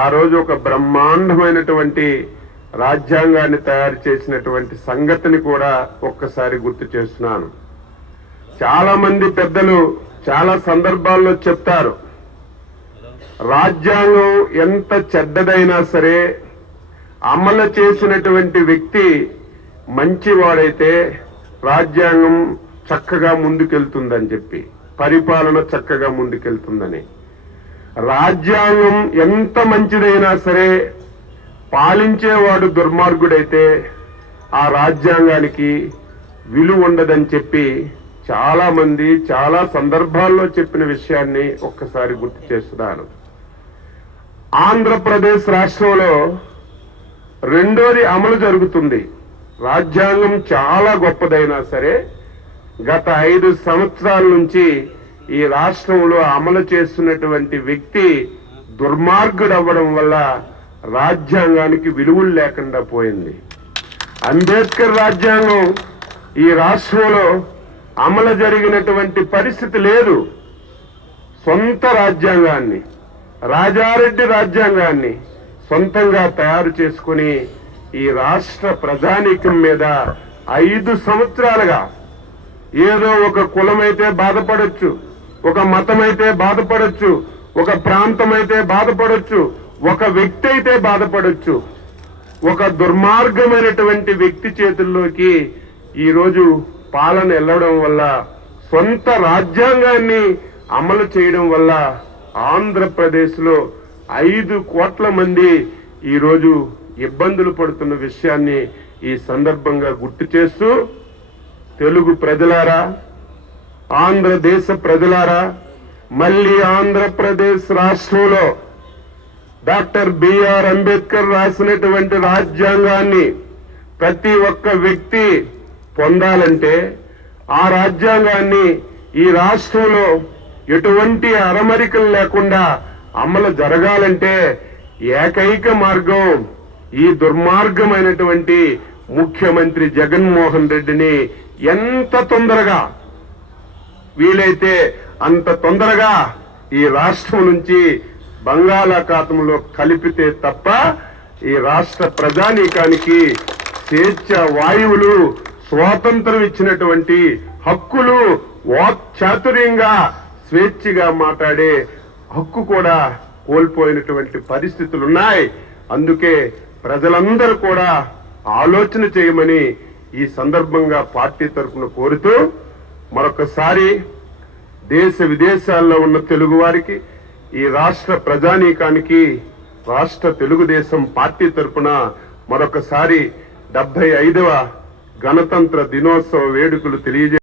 ఆ రోజు ఒక బ్రహ్మాండమైనటువంటి రాజ్యాంగాన్ని తయారు చేసినటువంటి సంగతిని కూడా ఒక్కసారి గుర్తు చేస్తున్నాను. చాలా మంది పెద్దలు చాలా సందర్భాల్లో చెప్తారు, రాజ్యాంగం ఎంత చెడ్డదైనా సరే అమలు చేసినటువంటి వ్యక్తి మంచివాడైతే రాజ్యాంగం చక్కగా ముందుకెళ్తుందని చెప్పి, పరిపాలన చక్కగా ముందుకెళ్తుందని. రాజ్యాంగం ఎంత మంచిదైనా సరే పాలించేవాడు దుర్మార్గుడైతే ఆ రాజ్యాంగానికి విలువ ఉండదని చెప్పి చాలా మంది చాలా సందర్భాల్లో చెప్పిన విషయాన్ని ఒక్కసారి గుర్తు చేస్తున్నాను. ఆంధ్రప్రదేశ్ రాష్ట్రంలో రెండోది అమలు జరుగుతుంది. రాజ్యాంగం చాలా గొప్పదైనా సరే గత 5 సంవత్సరాల నుంచి ఈ రాష్ట్రంలో అమలు చేస్తున్నటువంటి వ్యక్తి దుర్మార్గుడు అవ్వడం వల్ల రాజ్యాంగానికి విలువలు లేకుండా పోయింది. అంబేద్కర్ రాజ్యాంగం ఈ రాష్ట్రంలో అమలు జరిగినటువంటి పరిస్థితి లేదు. సొంత రాజ్యాంగాన్ని, రాజారెడ్డి రాజ్యాంగాన్ని సొంతంగా తయారు చేసుకుని ఈ రాష్ట్ర ప్రజానీకం మీద 5 సంవత్సరాలుగా ఏదో ఒక కులమైతే బాధపడొచ్చు, ఒక మతమైతే బాధపడొచ్చు, ఒక ప్రాంతమైతే బాధపడొచ్చు, ఒక వ్యక్తి అయితే బాధపడొచ్చు, ఒక దుర్మార్గమైనటువంటి వ్యక్తి చేతుల్లోకి ఈరోజు పాలన వెళ్లడం వల్ల, సొంత రాజ్యాంగాన్ని అమలు చేయడం వల్ల ఆంధ్రప్రదేశ్ లో 5 కోట్ల మంది ఈరోజు ఇబ్బందులు పడుతున్న విషయాన్ని ఈ సందర్భంగా గుర్తు చేస్తూ, తెలుగు ప్రజలారా, ఆంధ్రదేశ ప్రజలారా, మళ్లీ ఆంధ్రప్రదేశ్ రాష్ట్రంలో డాక్టర్ బిఆర్ అంబేద్కర్ రాసినటువంటి రాజ్యాంగాన్ని ప్రతి ఒక్క వ్యక్తి పొందాలంటే, ఆ రాజ్యాంగాన్ని ఈ రాష్ట్రంలో ఎటువంటి అరమరికలు లేకుండా అమలు జరగాలంటే ఏకైక మార్గం ఈ దుర్మార్గమైనటువంటి ముఖ్యమంత్రి జగన్మోహన్ రెడ్డిని ఎంత తొందరగా వీలైతే అంత తొందరగా ఈ రాష్ట్రం నుంచి బంగాళాఖాతంలో కలిపితే తప్ప ఈ రాష్ట్ర ప్రజానీకానికి స్వేచ్ఛ వాయువులు, స్వాతంత్రం ఇచ్చినటువంటి హక్కులు, వాక్ చాతుర్యంగా స్వేచ్ఛగా మాట్లాడే హక్కు కూడా కోల్పోయినటువంటి పరిస్థితులున్నాయి. అందుకే ప్రజలందరూ కూడా ఆలోచన చేయమని ఈ సందర్భంగా పార్టీ తరఫున కోరుతూ, మరొకసారి దేశ విదేశాల్లో ఉన్న తెలుగు వారికి, ఈ రాష్ట్ర ప్రజానీకానికి రాష్ట్ర తెలుగుదేశం పార్టీ తరఫున మరొకసారి 75వ గణతంత్ర దినోత్సవ వేడుకలు తెలియజే